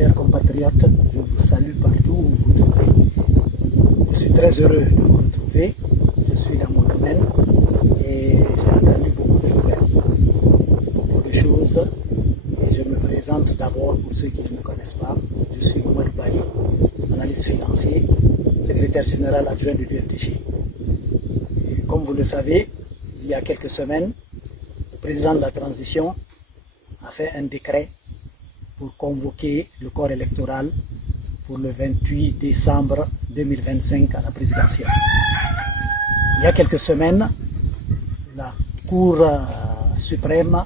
Chers compatriotes, je vous salue partout où vous vous trouvez. Je suis très heureux de vous retrouver. Je suis dans mon domaine et j'ai entendu beaucoup de nouvelles, beaucoup de choses. Et je me présente d'abord pour ceux qui ne me connaissent pas. Je suis Mamadou Bari, analyste financier, secrétaire général adjoint de l'UFDG. Comme vous le savez, il y a quelques semaines, le président de la transition a fait un décret pour convoquer le corps électoral pour le 28 décembre 2025 à la présidentielle. Il y a quelques semaines, la Cour suprême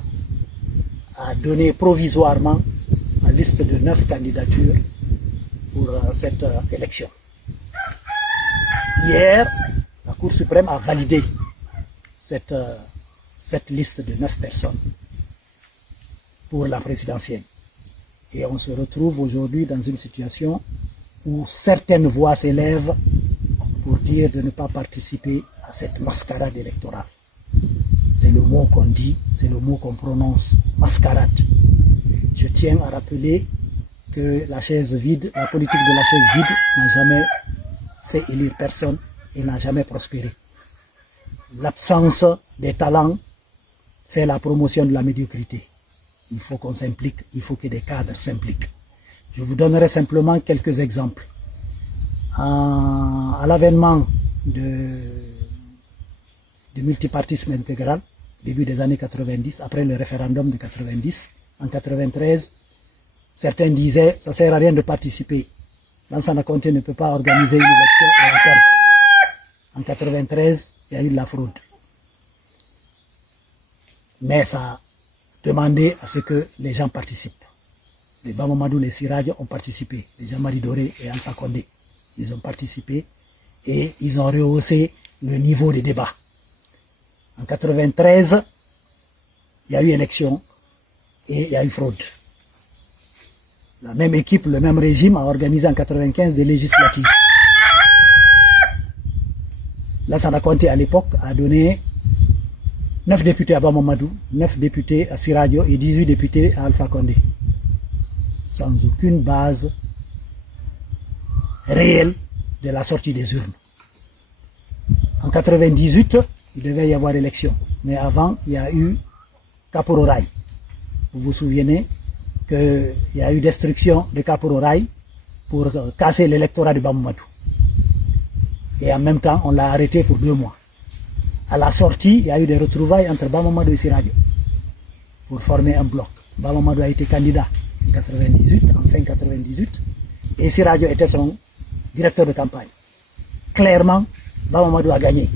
a donné provisoirement la liste de 9 candidatures pour cette élection. Hier, la Cour suprême a validé cette liste de 9 personnes pour la présidentielle. Et on se retrouve aujourd'hui dans une situation où certaines voix s'élèvent pour dire de ne pas participer à cette mascarade électorale. C'est le mot qu'on dit, c'est le mot qu'on prononce, mascarade. Je tiens à rappeler que la chaise vide, la politique de la chaise vide n'a jamais fait élire personne et n'a jamais prospéré. L'absence des talents fait la promotion de la médiocrité. Il faut qu'on s'implique, il faut que des cadres s'impliquent. Je vous donnerai simplement quelques exemples. À l'avènement du multipartisme intégral, début des années 90, après le référendum de 90, en 93, certains disaient ça ne sert à rien de participer. Lansana Conté ne peut pas organiser une élection et la perdre. En 93, il y a eu de la fraude. Mais ça a demandé à ce que les gens participent. Les Bamamadou, les Siradio ont participé. Les Jean-Marie Doré et Alpha Condé, ils ont participé et ils ont rehaussé le niveau des débats. En 93, il y a eu élection et il y a eu fraude. La même équipe, le même régime a organisé en 95 des législatives. Lansana Conté à l'époque a donné 9 députés à Bamamadou, 9 députés à Siradio et 18 députés à Alpha Condé. Sans aucune base réelle de la sortie des urnes. En 98, il devait y avoir élection. Mais avant, il y a eu Kapororaï. Vous vous souvenez qu'il y a eu destruction de Kapororaï pour casser l'électorat de Bamamadou. Et en même temps, on l'a arrêté pour 2 mois. À la sortie, il y a eu des retrouvailles entre Bamamadou et Siradio pour former un bloc. Bamamadou a été candidat en 98, en fin 98, et Siradio était son directeur de campagne. Clairement, Bamamadou a gagné.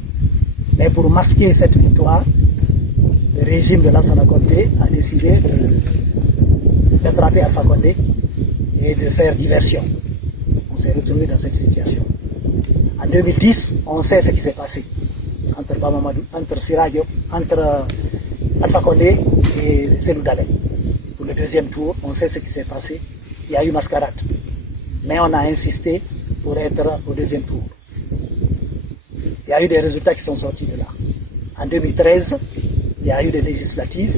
Mais pour masquer cette victoire, le régime de Lansana Conté a décidé d'attraper Alpha Condé et de faire diversion. On s'est retrouvé dans cette situation. En 2010, on sait ce qui s'est passé entre Bamamadou, entre Siradio, entre Alpha Condé et Cellou Dalein. Pour le deuxième tour, on sait ce qui s'est passé. Il y a eu mascarade. Mais on a insisté pour être au deuxième tour. Il y a eu des résultats qui sont sortis de là. En 2013, il y a eu des législatives.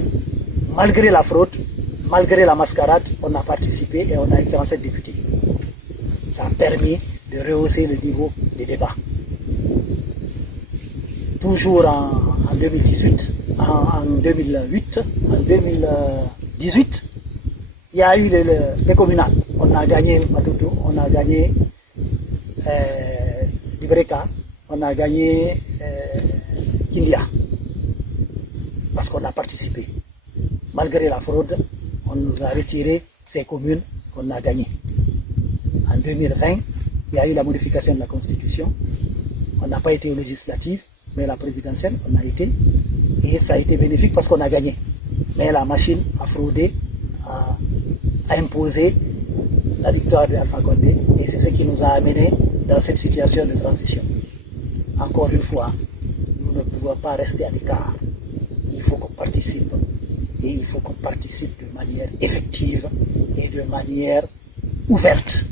Malgré la fraude, malgré la mascarade, on a participé et on a eu 37 députés. Ça a permis de rehausser le niveau des débats. Toujours en 2018, en 2018, il y a eu les communales. On a gagné Matutu, on a gagné Libreka, on a gagné Kindia. Parce qu'on a participé. Malgré la fraude, on nous a retiré ces communes qu'on a gagnées. En 2020, il y a eu la modification de la Constitution. On n'a pas été aux législatives, mais la présidentielle, on a été. Et ça a été bénéfique parce qu'on a gagné. Mais la machine a fraudé, a imposé la victoire de Alpha Condé. Et c'est ce qui nous a amenés dans cette situation de transition. Encore une fois, nous ne pouvons pas rester à l'écart. Il faut qu'on participe. Et il faut qu'on participe de manière effective et de manière ouverte.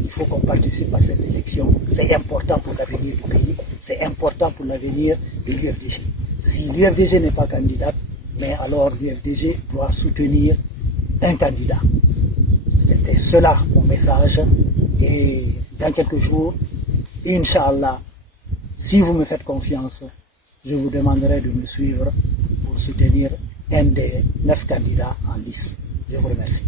Il faut qu'on participe à cette élection. C'est important pour l'avenir du pays. C'est important pour l'avenir de l'UFDG. Si l'UFDG n'est pas candidate, mais alors l'UFDG doit soutenir un candidat. C'était cela mon message. Et dans quelques jours, Inch'Allah, si vous me faites confiance, je vous demanderai de me suivre pour soutenir un des 9 candidats en lice. Je vous remercie.